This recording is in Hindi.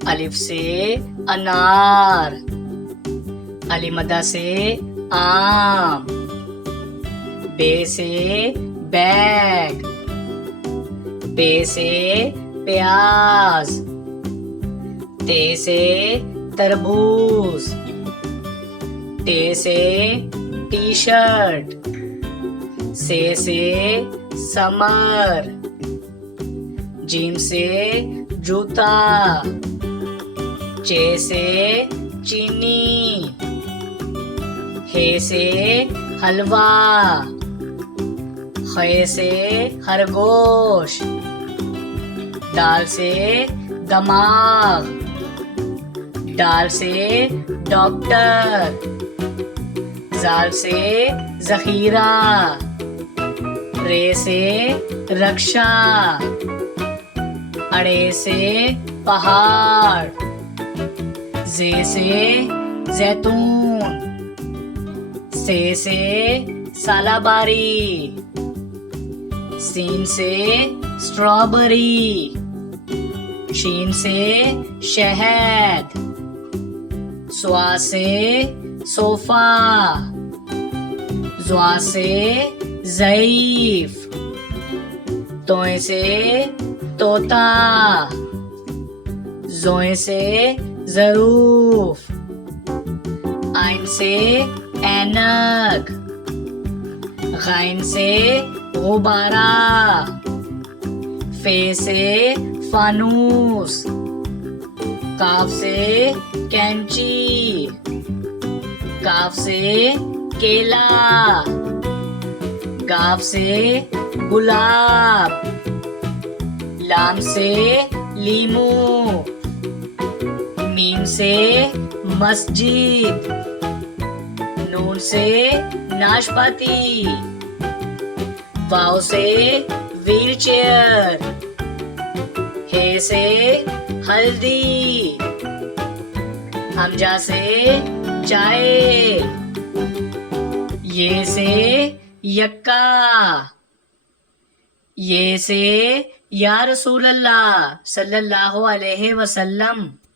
अलिफ से अनार, अलिमदा से आम, बे से बैग, पे से प्याज, ते से तरबूज, टे से टी शर्ट, से समर, जीम से जूता, चे से चीनी, हे से हलवा, खे से खरगोश, दाल से दमाग, डाल से डॉक्टर, जाल से जखीरा, रे से रक्षा, अड़े से पहाड़, जे से जैतून, से सालाबारी, सीन से स्ट्रॉबेरी, शीन से शहद, स्वा से सोफा, ज़्वा से ज़ईफ, तोए से तोता, ज़ोए से ज़रूफ, आइन से ऐनक, गैन से गुब्बारा, फे से फानूस, काफ से कैंची, काफ से केला, गाफ से गुलाब, लाम से लीमू, मीम से मस्जिद, नून से नाशपाती, वाव से व्हील चेयर, हे से हल्दी, हमजा से चाय, ये से यक्का, ये से या रसूल अल्लाह सल्लल्लाहु अलैहि वसल्लम।